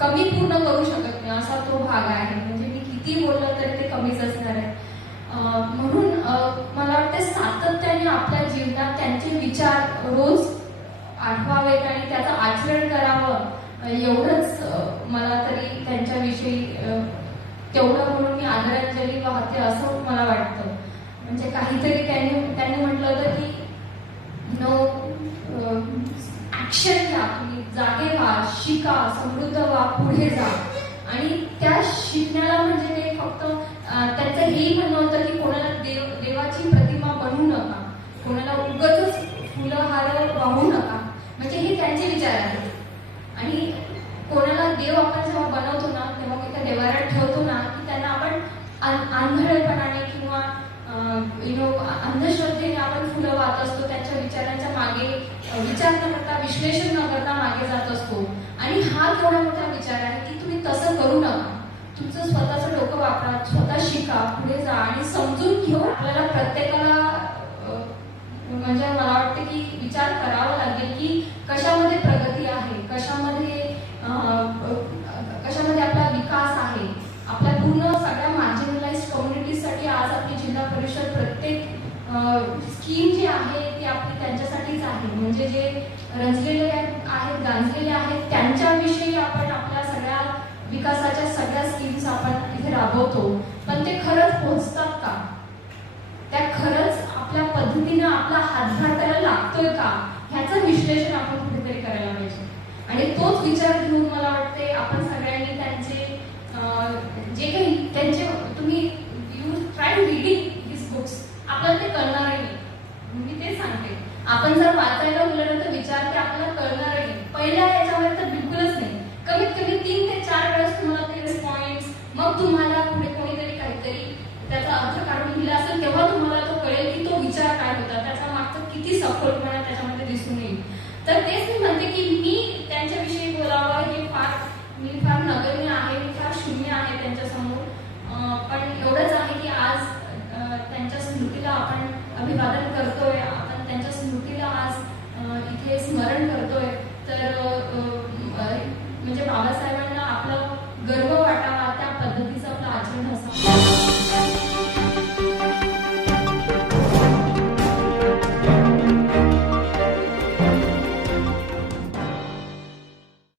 कमी पूर्ण करू शकत नाही असा तो भाग आहे. म्हणजे मी किती बोललं तरी ते कमीच असणार आहे. म्हणून मला वाटतं सातत्याने आपल्या जीवनात त्यांचे विचार रोज आठवावेत आणि त्याचं आचरण करावं एवढंच मला तरी त्यांच्याविषयी तेवढं म्हणून मी आदरांजली वाहते असं मला वाटतं. म्हणजे काहीतरी त्यांनी त्यांनी म्हटलं होतं की नो ऍक्शन घ्या. तुम्ही जागे व्हा शिका समृद्ध व्हा पुढे जा. आणि त्या शिकण्याला म्हणजे ते फक्त त्यांचं हेही म्हणणं होतं की कोणाला देव देवाची प्रतिमा बनवू नका. कोणाला उगतच फुलं हार वाहू नका. म्हणजे हे त्यांचे विचार आहेत. आणि कोणाला देव आपण जेव्हा बनवतो ना तेव्हा एका ठेवतो ना की त्यांना आपण आंधळ आंधळेपणाने किंवा यु नो अंधश्रद्धेने आपण फुलं वाहत असतो त्यांच्या विचारांच्या मागे विचार न करता विश्लेषण न करता मागे जात असतो. आणि हा केवढा मोठा विचार आहे की तुम्ही तसं करू नका. तुमचं स्वतःचं डोकं वापरा स्वतः शिका पुढे जा आणि समजून घेऊ आपल्याला प्रत्येकाला म्हणजे मला वाटतं की विचार करावा लागेल की कशामध्ये प्रगती आहे कशामध्ये कशामध्ये आपला विकास आहे. आपल्या पूर्ण सगळ्या मार्जिनलाइज कम्युनिटीसाठी आज आपली जिल्हा परिषद प्रत्येक स्कीम जी आहे ती आपली त्यांच्यासाठीच आहे. म्हणजे जे रंजलेले आहेत गांजलेले आहेत त्यांच्याविषयी आपण आपल्या सगळ्या विकासाच्या सगळ्या स्कीम्स आपण इथे राबवतो. पण ते खरंच पोहोचतात का? त्या खरंच आपल्या पद्धतीनं आपला हातभार त्याला लागतोय का? ह्याचं विश्लेषण आपण कुठेतरी करायला पाहिजे. आणि तोच विचार घेऊन मला वाटते आपण सगळ्यांनी त्यांचे अं, जे काही त्यांचे तुम्ही you try reading his books आपल्याला ते कळणार मी ते सांगते. आपण जर वाचायला उलट तर विचार ते आपल्याला कळणार पहिल्या याच्यावर तर बिलकुलच नाही. कमीत कमी तीन ते चार वेळेस तुम्हाला ते पॉइंट मग तुम्हाला पुढे कोणीतरी काहीतरी त्याचा अर्थ काढून दिला असेल तेव्हा तुम्हाला तो कळेल की तो विचार काय होता. त्याचा मागचा किती सखोलपणा त्याच्यामध्ये दिसून येईल. तर तेच मी म्हणते की मी Bye.